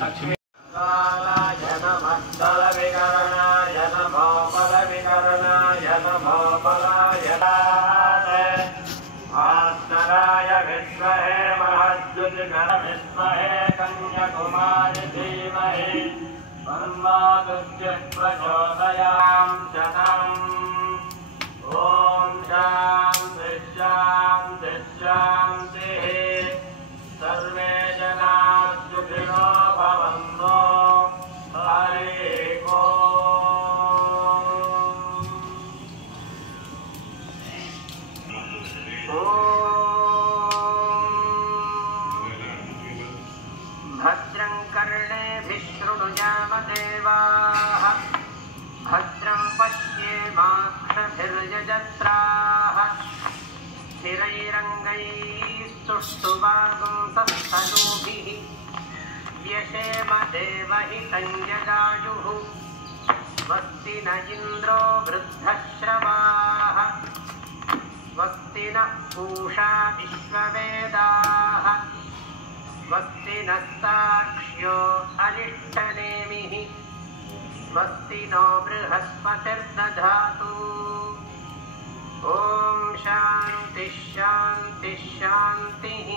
लक्ष्मी आत्मराय विद्महे महद्युतिगणविद्महे कन्याकुमारी धीमहि तन्नो प्रचोदयात्। ॐ शान्ति शान्ति शान्तिः। सर्वे जनाः सुखिनो भवन्तु। हरिः भद्रं कर्णेभिः शृणुयामदेवाः भद्रं पश्येमाक्षभिर्यजत्राः स्थिरैरङ्गैस्तुष्टुवागुंसस्तनूभिः व्यशेम देवहितं यदायुः स्वस्ति न इन्द्रो वृद्धश्रवाः स्वस्ति नः पूषा विश्ववेदाः स्वस्ति नस्ताक्ष्यो अरिष्टनेमिः स्वस्ति नो बृहस्पतिर्दधातु। ॐ शान्ति शान्ति शान्तिः।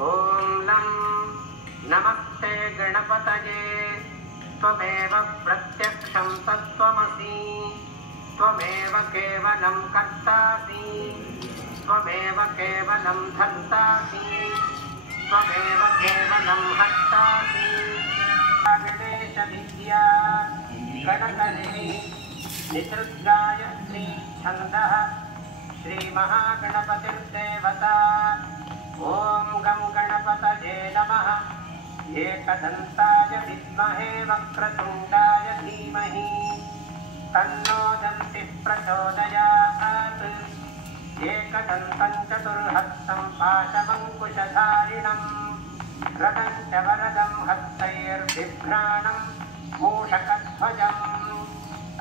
ॐ लं नमस्ते गणपतये त्वमेव प्रत्यक्षं तत्त्वमसि त्वमेव केवलं कर्तासि त्वमेव केवलं धर्तासि त्वमेव केवलं हर्तासि। गणेशविद्या गणकलिनी निसृगायत्री छन्दः श्रीमहागणपतिर्देवता। ॐ गं गणपतये नमः। एकदन्ताय विद्महे वक्रतुण्डाय धीमहि तन्नो दन्तिः प्रचोदयात्। एकदन्तं चतुर्हस्तं पाशमङ्कुशधारिणं रथं च वरदं हस्तैर्बिभ्राणं मूषकध्वजं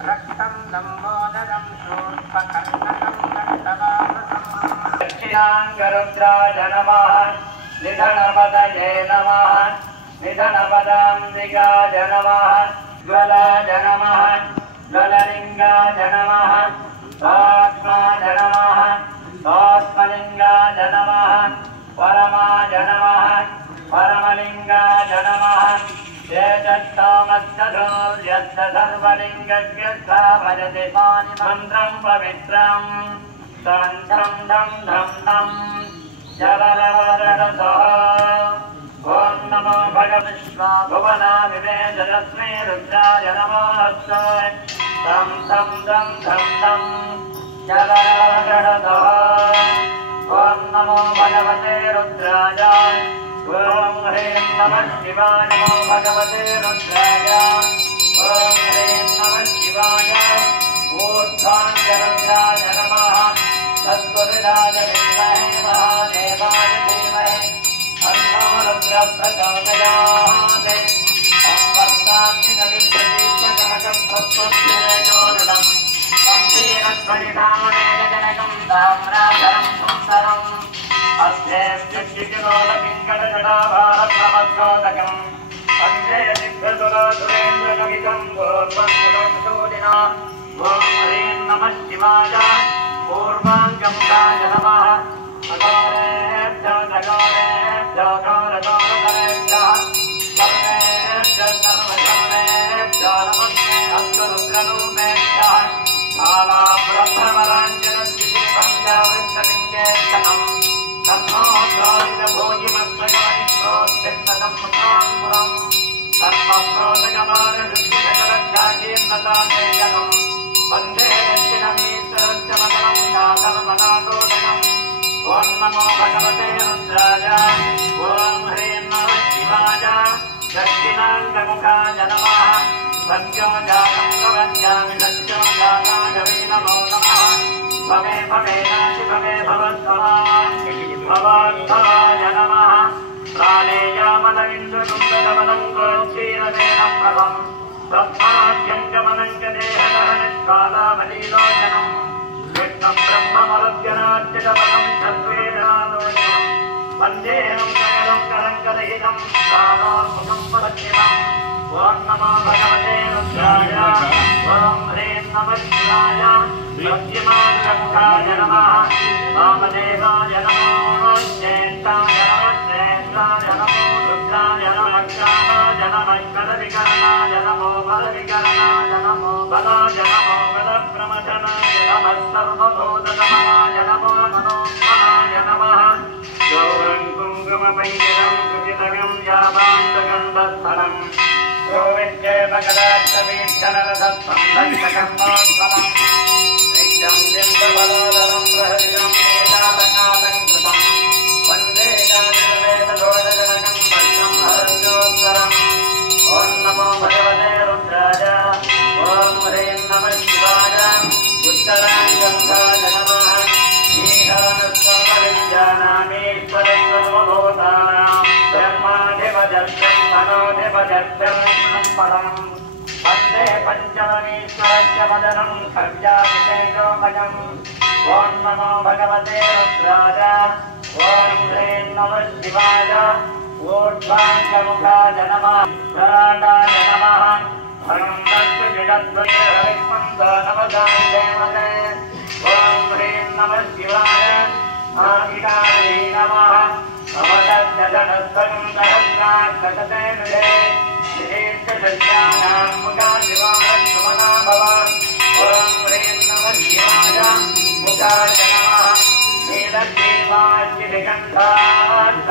रक्तं लम्बोदरं शूर्पकर्णकं दण्डवावसम्। दक्षिणाङ्गरुद्राय नमः। निधनपदये नमः। निधनपदाम्बिकाय नमः। ज्वलाय नमः। ज्वललिङ्गाय नमः। स्वात्माय नमः। स्वात्मलिङ्गाय नमः। परमाय नमः। परमलिङ्गाय नमः। चेतस्तोमस्तधूर्यस्य सर्वलिङ्गज्ञस्था भजति पाणि मन्त्रं पवित्रं तं धं धं धं धं जलरवरसः। ॐ नमो भगविश्वा भुवनाविवेदस्मै रुद्राय नमोऽस्तु तं धं धं धं धं जलरवरसः। ॐ नमो भगवते रुद्राय। ॐ ह्रीं नमः शिवाय। नमो भगवते रुद्राय। ॐ ह्रीं नमः शिवाय। ऊर्ध्वाङ्गरुद्राय नमः। तत्पुरुषाय विद्महे महादेवाय धीमहि तन्नो रुद्रः प्रचोदयात्। संवर्तामि कविप्रतीक्षकमकं तत्त्वज्ञेयोरुणं गम्भीरध्वनिधामनेयजनकं ताम्राधरं सुन्दरम् अस्तेऽस्तिरोलपिङ्गलजटाभारप्रमद्योतकम् अन्धेयदिग्धसुरासुरेन्द्रकवितं पूर्वमुदोदिना। ॐ ह्रीं नमः शिवाय। पूर्वाङ्गमुखाय नमः। अकारेभ्यो नकारेभ्यो कालकालकरेभ्यः सर्वेभ्यः सर्वसर्वेभ्यो नमस्ते अस्तु रुद्ररूपेभ्यः। कालाभ्रमराञ्जनस्थितिपञ्चावृत्तलिङ्गेक्षणम् तन्नोद्धारितभोगिमस्वयमनिष्ठोत्तिष्ठतं पुराङ्कुरम् तन्मप्रोदयमानदृष्टिसकलध्याकीर्णतादेशनम् वन्दे दक्षिणमीश्वरस्य मदनं नाथर्वनाथोदकम्। ॐ नमो भगवते रुद्राय। ॐ ह्रीं नमः शिवाय। दक्षिणाङ्गमुखाय नमः। सत्यो जातं प्रवद्यामि सत्यो जाताय वै नमो नमः। भवे भवेनाशि भवे भवत्समान् भवद्भवाय नमः। प्राणेयामलविन्दुकुन्दलवनं गोक्षीरतेन प्रभम् ब्रह्माद्यङ्गमनं च देहदहनिष्कालामलीलोचनम् विष्णं ब्रह्ममरुद्यनार्चितपदं सद्वेदालोचनम् వందేహం సకలం కలంకరహితం సారోముఖం పరచితం ఓం నమో భగవతే రుద్రాయ ఓం హ్రీం నమః శివాయ సత్యమానముఖాయ నమః వామదేవాయ నమో జ్యేష్ఠాయ నమః శ్రేష్ఠాయ నమో రుద్రాయ నమః క్షామాయ నమః బలవికరణాయ నమో బలవికరణాయ నమో బలాయ నమో బలప్రమథనాయ నమః సర్వభూతకమలాయ నమో మనోన్మనాయ నమః గౌరం కుంకుమపైరం సుచితగం యావాంతగంధస్థలం గోవిందేవకదాక్షవీక్షణరథస్తంభకర్మోత్సవం నిత్యం బింబబలోదరం ప్రహరితం ఏతాపకాలం కృతం వందే జాతిర్వేదఘోషజనకం పద్మం హర్షోత్తరం ఓం నమో భగవతే రుద్రాయ ఓం హ్రీం నమః శివాయ ఉత్తరాంగంగాయ నమః ఈశానస్సర్వవిద్యానామీశ్వరం సర్వభూతానాం బ్రహ్మాధిపజత్యం మనోధిపజత్యం పదం వందే పంచమీశ్వరస్య వదనం ఖర్యాభిషేకోమయం ఓం నమో భగవతే రుద్రాయ ఓం హ్రీం నమః శివాయ ఊర్ధ్వాంగముఖాయ నమః ధరాటాయ నమః హరిస్మందానవదాయ ఓం హ్రీం నమః శివాయ ఆదికాయ నమః అవతజ్జనస్తం సహస్రాక్షతే నుడే విశేషజ్ఞానాం ముఖాశివాయ సుమనా భవ ఓం హ్రీం నమః శివాయ ముఖాయ నమః నీలదేవాచ్యదిగంధాత్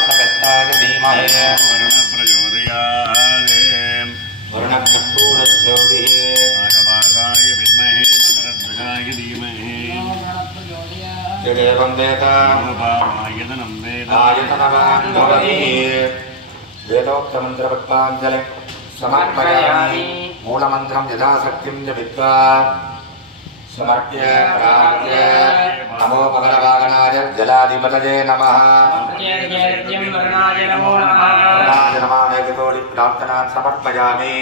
व्यासगत्ताय धीमहि वर्णप्रपूरज्योतिः नागपाशाय विद्महे मकरध्वजाय धीमहि यदेवं वेद रूपायतनं वेद आयतनवान् भवति वेदोक्तमन्त्रपद्माञ्जलिं समर्पयामि मूलमन्त्रं यथाशक्तिं जपित्वा समर्प्य प्रार्थ्य नमो मकरवागनाय जलाधिपतये नमः नमामेककोटि प्रार्थनान् समर्पयामि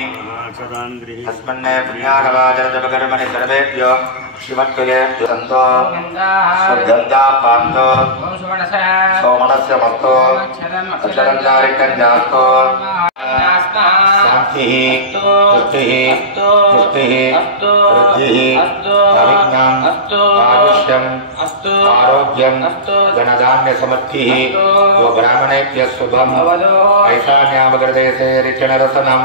अस्मन्ने पुण्यागवाचरजपकर्मणि सर्वेभ्यो शिवत्वये सन्तो स्वर्गन्धापान्तो सोमनस्य मस्तो अक्षरञ्जारिकञ्जास्तो शान्तिः तुष्टिः वृद्धिः अभिज्ञाम् आयुष्यम् आरोग्यम् धनधान्यसमृद्धिः वो ब्राह्मणेभ्यः शुभम् ऐशान्यामग्रदेशे ऋचनरसनम्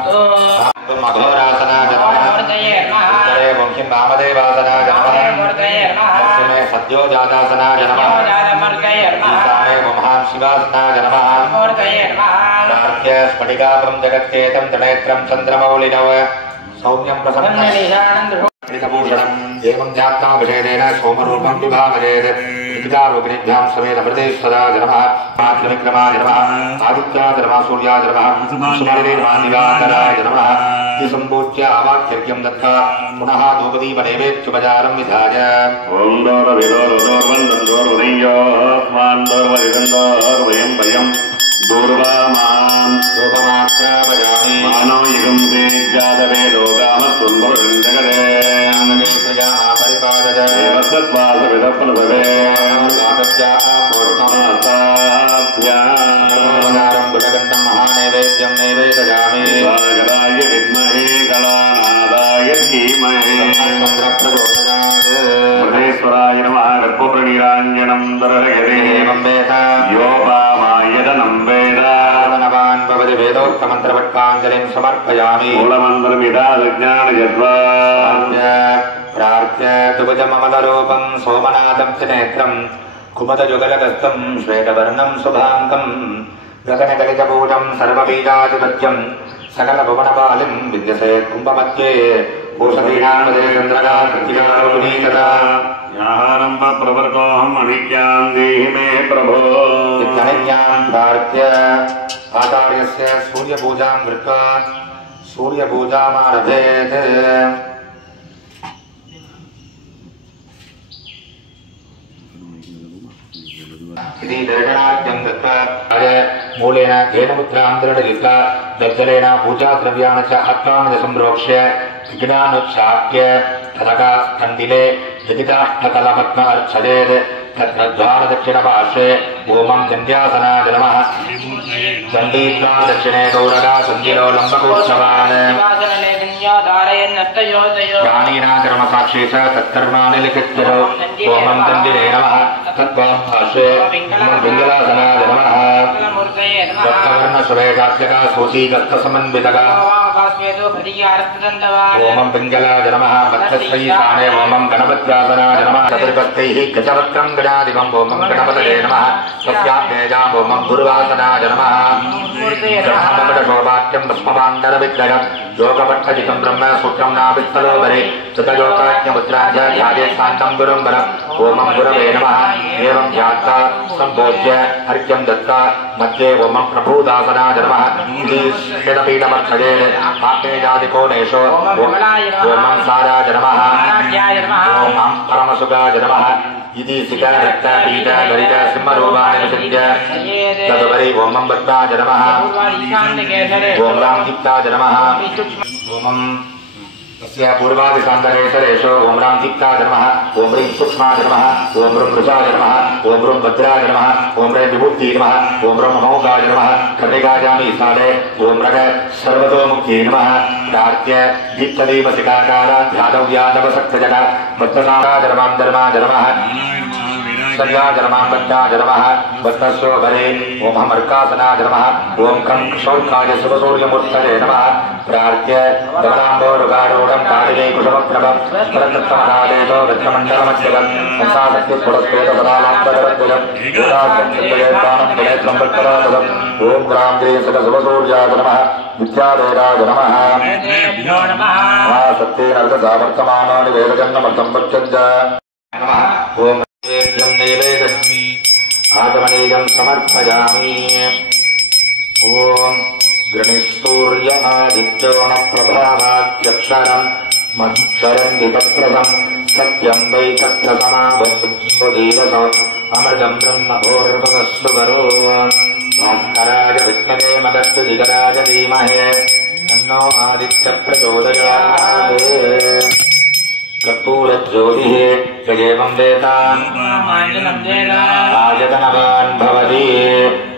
उत्तरे वंशीं वामदेवासनाय पश्चिमे सद्योजातासनाय नमः ईशाने वमहां शिवासनाय नमः प्रार्थ्य स्फटिकाभं जगच्चेतं त्रिनेत्रं चन्द्रमौलिनव सौम्यं प्रसन्नं एवं ध्यात्माभिषेकेन सोमरूपं विभावयेत् पितारोगिणीभ्यां समेत प्रदेशदा नमः मातृविक्रमाय नमः आदित्याय नमः सूर्याय नमः सुमरे नमः दिवाकराय नमः इति सम्पूज्य आवाक्यर्घ्यं दत्त्वा पुनः धूपदीपनैवेद्योपचारं विधाय ॐ दोरविदोरदोर्वन्दन्दोर्वरिगन्धोर्वयं वयं दूर्वामान् रूपमाख्यापयामि मानव युगं ते जातवेदो गामस्वन्भवजगदे परिपादय देवसत्त्वासविदफलभवे गुणगन्धं महानैवेद्यं नैवेदयामि बालगदाय विद्महे कलानादाय धीमहि महेश्वराय नमः गर्भप्रणीराञ्जनं दर्शयते एवं वेद योपामायतनं वेद नवान् भवति वेदोक्तमन्त्रपट्टाञ्जलिं समर्पयामि मूलमन्त्रमिदाज्ञानयद्वा प्रार्थ्य दुभजममलरूपं सोमनाथं च नेत्रं कुमतयुगलगस्तं श्वेतवर्णं शुभाङ्गं गगनकलितपूजं सर्वबीजाधिपत्यं सकलभुवनपालिं विद्यसे कुम्भमध्ये भूषदीनां चन्द्रगा कृतिकारोहिणी तथा याहारं प्रवर्तोऽहम् अनित्यां देहि मे प्रभो इत्यनित्यां प्रार्थ्य आचार्यस्य सूर्यपूजां कृत्वा सूर्यपूजामारभेत् इति दर्शनाद्यं दत्त्वा मूलेन धेनुमुद्रां दृढलित्वा दर्जलेन पूजाद्रव्याणि च आत्मानं संप्रोक्ष्य विघ्नानुच्छाप्य ततः कण्डिले यदिदाष्टकलपद्म अर्चयेत् तत्र द्वारदक्षिणपार्श्वे ओमं चन्द्यासनाय नमः चण्डीद्वार दक्षिणे गौरगा सन्धिरो लम्बकोत्सवान् प्राणीनाकर्मसाक्षी च तत्कर्माणि लिखित्यरो ओमं चण्डिरे नमः तद्वां पार्श्वे पिङ्गलासनाय नमः रक्तवर्णश्वेतात्मका सूचीकस्तसमन्वितका ओमं पिङ्गलाय नमः पक्षस्थैसाने ओमं गणपत्यासनाय नमः चतुर्पत्तैः गजवक्त्रं गणादिवं ओमं गणपतये नमः तस्याभ्येजाम् ओमं दुर्वासनाय नमः ब्रह्ममण्डशोभाख्यं भस्मपाण्डरविग्रहं योगपट्टजितं ब्रह्मसूत्रं नाभिस्थलोपरि कृतयोगाज्ञमुद्राय ध्यायेत्कान्तं गुरुं वरम् ओमं गुरवे नमः एवं ध्यात्वा सम्बोध्य अर्घ्यं दत्त्वा मध्ये ओमं प्रभूदासनाय नमः इति श्वेतपीठमर्चयेत् आप्तेजादिकोणेषु ओमं साराय नमः ओमं परमसुखाय नमः इति शिखररक्तपीठगरित सिंहरूपाणि विचिन्त्य तदुपरि ओमं भद्राय नमः ओं रां दीप्ताय नमः ओमं तस्य पूर्वादिशान्तरेषु ओं रां दीप्ताय नमः ओं ह्रीं सूक्ष्माय नमः ओं ह्रुं वृषाय नमः ओं ह्रुं भद्राय नमः ओं ह्रीं विभूतिये नमः ओं ह्रुं अमोघाय नमः कर्णिकाजामि साले ओं रग सर्वतोमुख्ये नमः प्रार्थ्य दीप्तदीपशिखाकारा ध्यातव्या नवशक्तजटा भक्तनाथाय नमः शल्याय नमः पञ्चाय नमः वस्त्रशोभरे ओम हमर्कासनाय नमः ओम कं शौकाय शिवसूर्यमूर्तये नमः प्रार्थ्य धवलाम्बोरुगारूढं कालिने कुसुमप्रभं परतत्तमनादेतो वज्रमण्डलमध्यगं संसारस्य ओम ग्राम्ये शिवसूर्याय नमः विद्यावेदाय नमः सत्येन वेदजन्नमर्थं पच्यञ्च नमः ओम नैवेदयामि आगमनीयं समर्पयामि ओम गणेशसूर्यमादित्योणप्रभावाद्यक्षरं मन्त्रं विपत्रदं सत्यं वै तत्र समावधीरस अमृतं ब्रह्मभूर्भुवस्सु वरो भास्कराय विद्महे मदस्तुदिगराय धीमहि तन्नो आदित्यप्रचोदयात् कर्पूरज्योतिः यदेवं वेदान् आयतनवान् भवति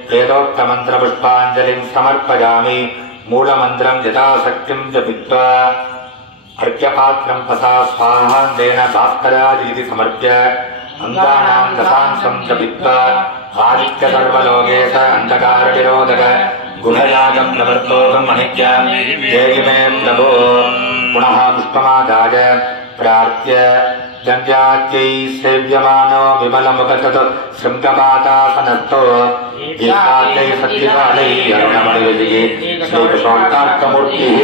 वेदोक्तमन्त्रपुष्पाञ्जलिं समर्पयामि मूलमन्त्रं यथाशक्तिं जपित्वा अर्घ्यपात्रं पसा स्वाहान्तेन भास्करादीति समर्प्य अङ्गानां दशांशं जपित्वा आदित्यसर्वलोकेश अन्धकारनिरोधक गुणराजं प्रवर्तोकम् अनित्यं देहि मे प्रभो पुनः पुष्पमादाय प्रार्थ्य जन्यात्यै सेव्यमानो विमलमुखततो शृङ्गपादासनस्थो दीर्घात्यै सत्यकालै अरुणमणिविजये श्रीकृष्णोक्तार्थमूर्तिः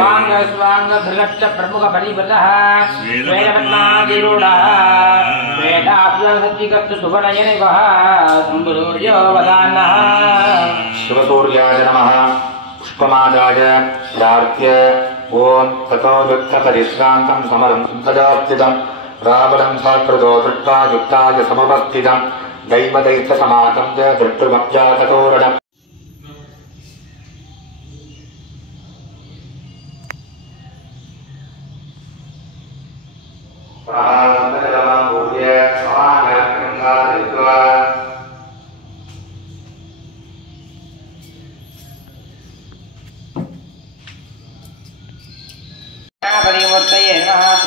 स्वाङ्ग स्वाङ्ग भृगच्च प्रमुख परिवृतः वेदपद्मादिरूढः वेदाभ्यसत्तिकस्तु सुवनयनिवः शम्भुसूर्यो वदानः शिवसूर्याय नमः पुष्पमादाय प्रार्थ्य ओम ततो दुःखपरिश्रान्तं समरं सदास्थितं रावणं साकृतो दृष्ट्वा युक्ताय समवस्थितं दैवदैत्यसमातं च दृष्टुमप्याततोरणम् परिवर्तये नमः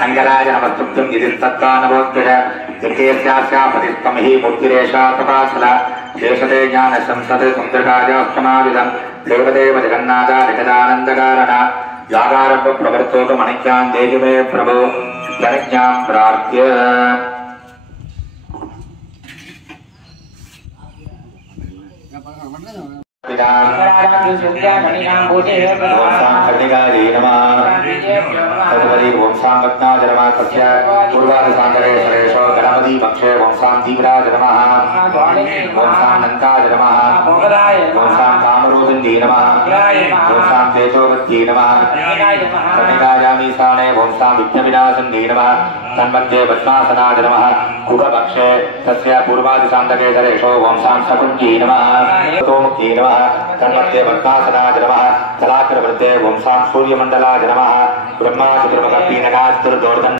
संगराज नमस्तुभ्यं यदिस्तत्तानवोत्तुज यकेस्यास्यापतिस्त्वं हि मूर्तिरेषा तपासला शेषते ज्ञानसंसत् सुन्दरकाजास्तमाविदं देवदेव जगन्नाथादिगदानन्दकारण यागारम्भ प्रवर्तोकमणिक्यां देहि मे प्रभो धनज्ञां प्रार्थ्य गणपति पक्षे वंशां दीव्राज नमः वंशां नन्दाज नमः वंशां कामरूपिण्यै नमः वंशां तेजोवत्यै नमः कन्निकायामीशाने वंशां विघ्नविनाशिन्यै नमः तन्मध्ये पद्मासनाज नमः कुभपक्षे तस्य पूर्वादिशान्तकेसरेषो वंशां शकुञ्ज्यै नमः तोमुख्यै नमः तन्मध्ये पद्मासनाज नमः कलाकृवृत्ते वंशां सूर्यमण्डलाज नमः ब्रह्मा चतुर्मुखपीनकास्तिर्दोर्दण्ड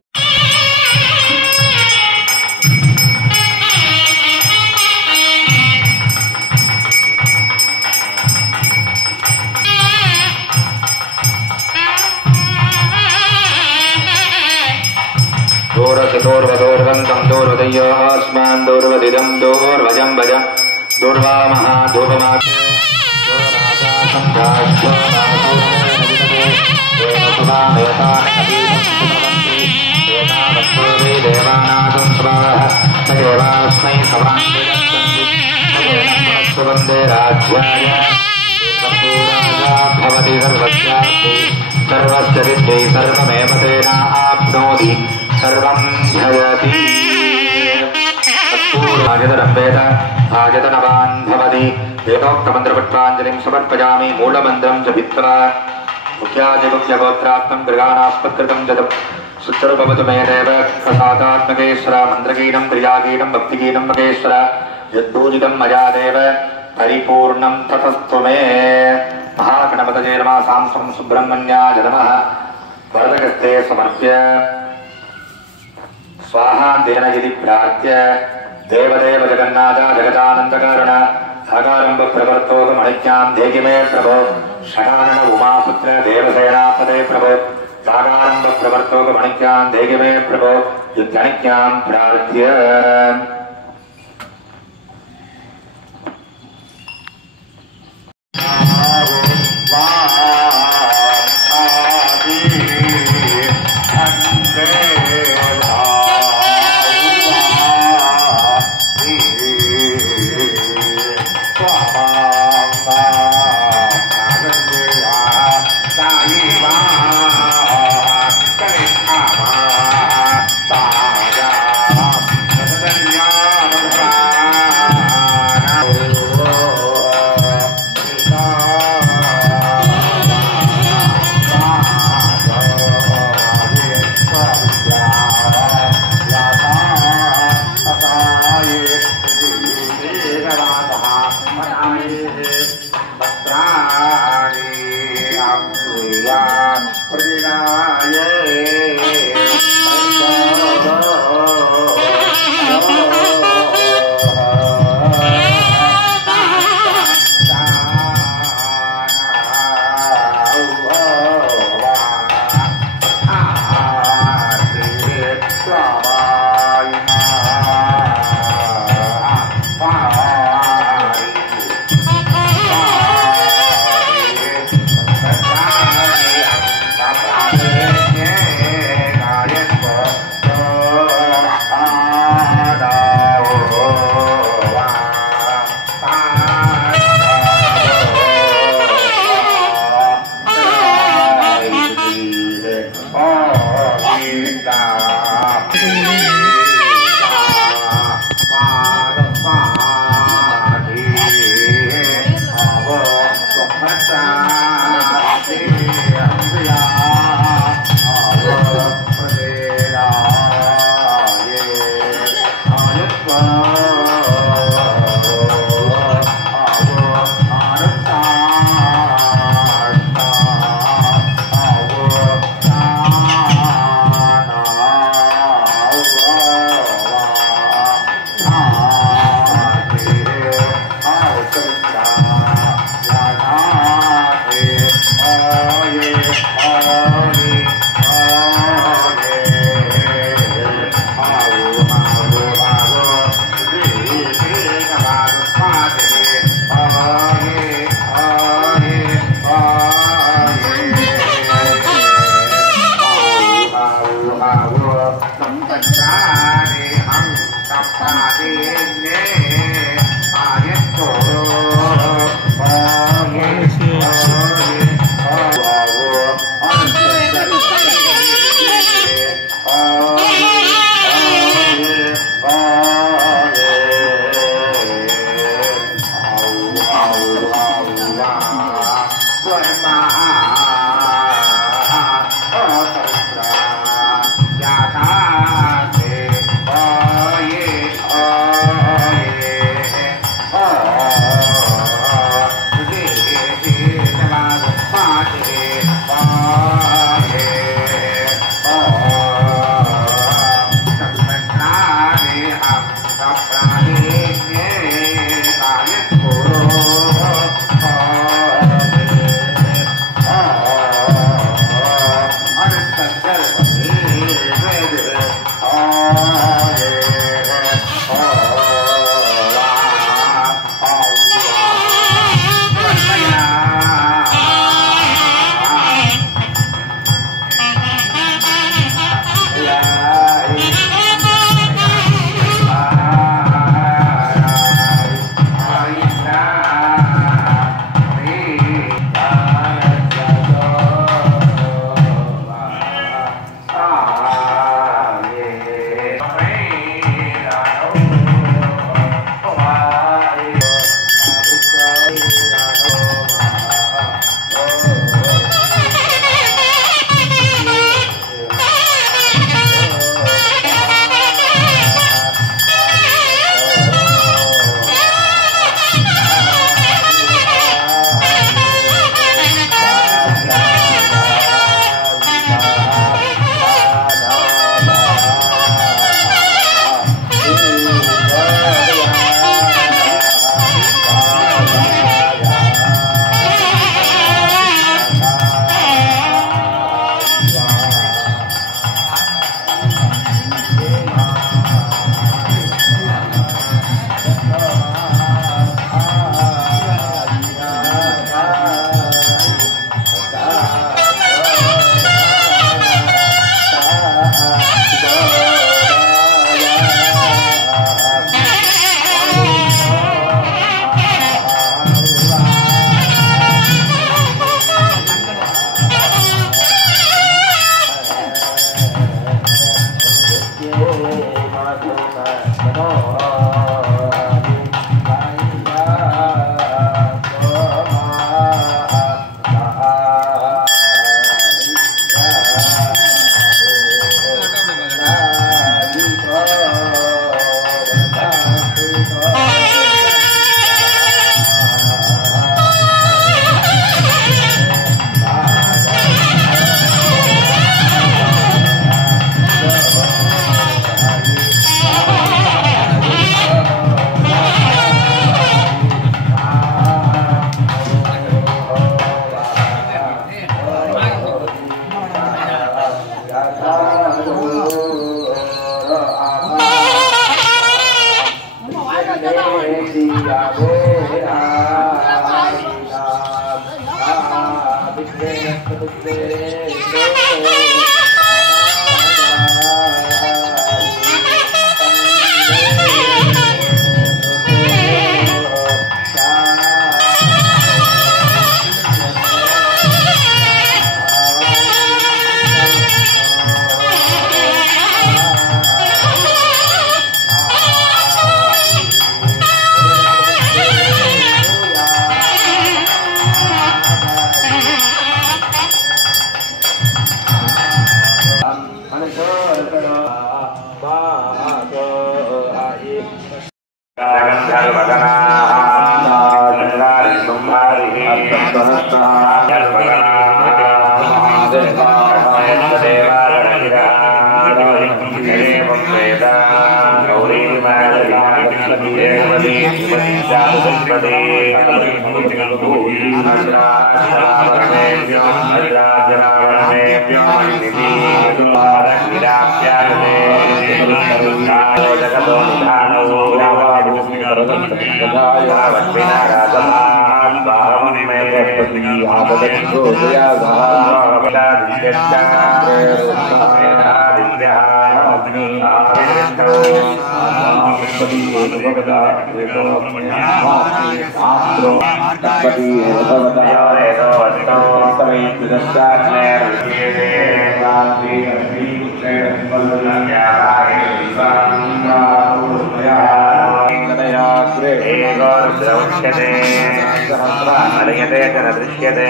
दूरवदोर्वदोर्वन्तं दूर्वदयोस्मान् दूर्वदिदं दूर्वजं भजं दूर्वामः धूपमाक्षे देवानागं स्वाहा देवास्मै वन्दे राज्याय भवति सर्वस्यास्ति सर्वस्य सिद्धिः सर्वमेव तेनाप्नोति सर्वं जयति आयतनं वेद आयतनवान् भवति वेदोक्तमन्त्रपुष्पाञ्जलिं समर्पयामि मूलमन्त्रं जपित्वा मुख्यादिमुख्यगोत्रात्मं गृहाणास्पत्कृतं जतं सुतरुभवतु मे देव प्रसादात्मकेश्वर मन्त्रगीनं क्रियागीनं भक्तिगीनं महेश्वर यद्पूजितं मया देव परिपूर्णं ततस्तु मे महागणपतये नमः सांसं सुब्रह्मण्याय नमः वरदहस्ते समर्प्य स्वाहा देन यदि प्रार्थ्य देवदेव जगन्नाथ जगदानन्दकारण आकारम्भ प्रवर्तोक मणिक्यां देहि मे प्रभो षडानन उमापुत्र देवसेनापदे प्रभो आकारम्भ प्रवर्तोक मणिक्यां देहि मे प्रभो युद्धनिक्यां प्रार्थ्य Hang दृश्यते हरियते च न दृश्यते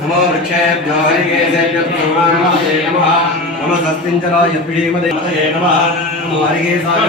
नमो वृक्षेभ्यो हरिकेशेभ्यो नमः नमस्तिंचराय पीडीमदे नमः नमो हरिकेशाय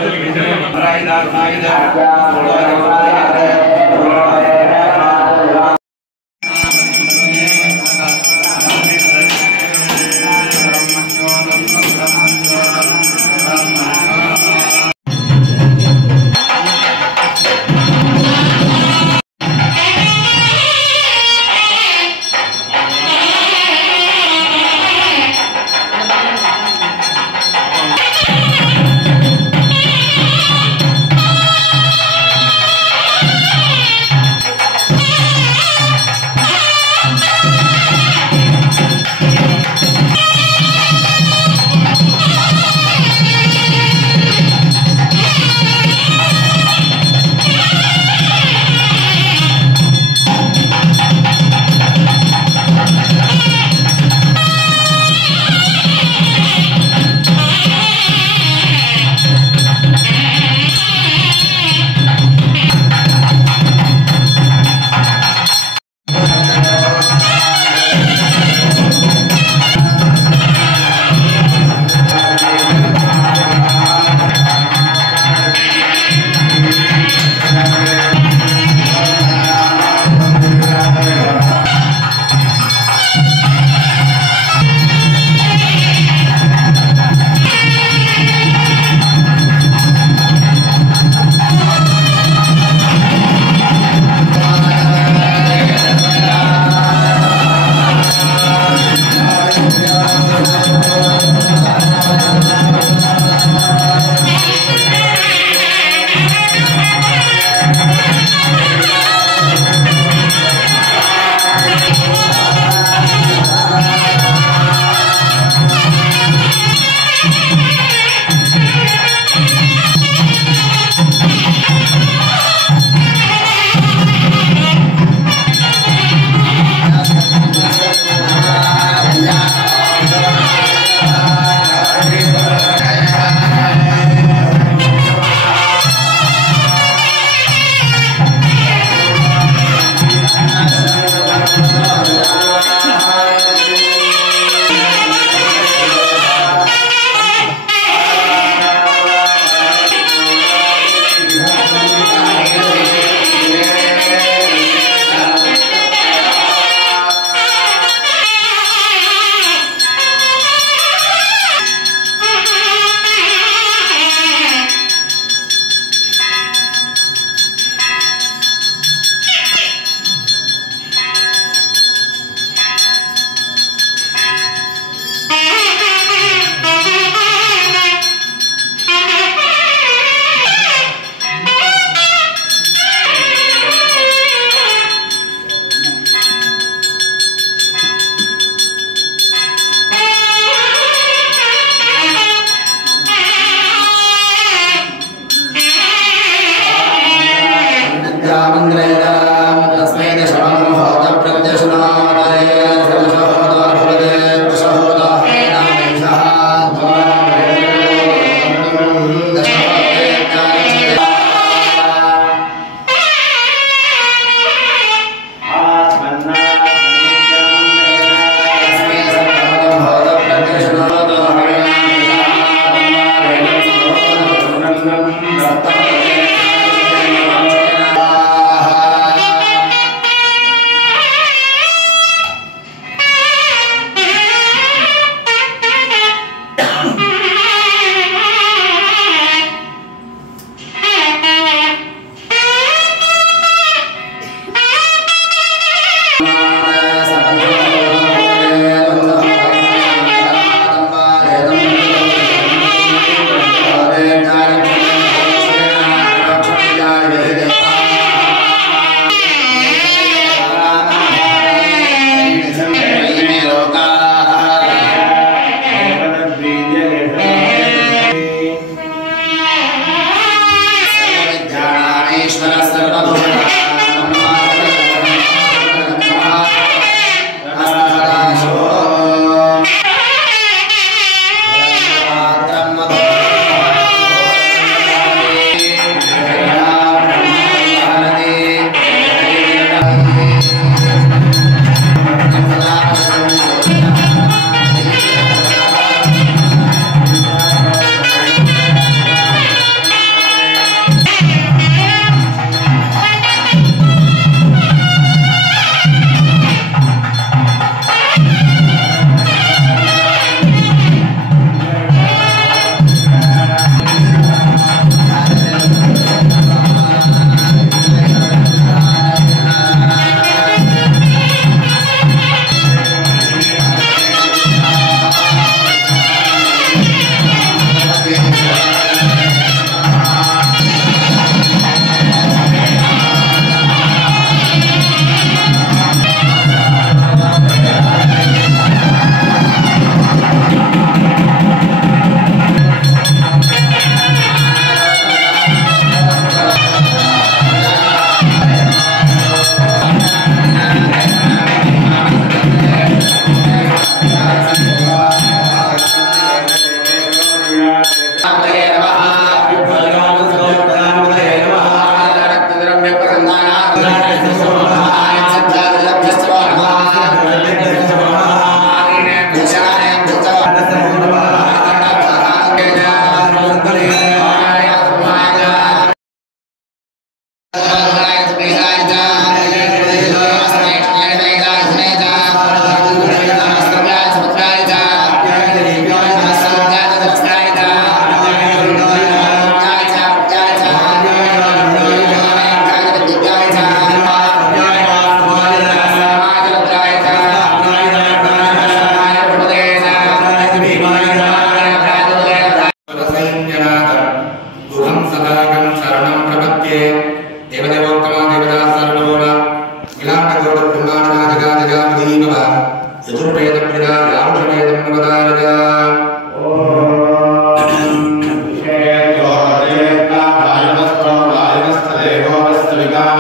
Viva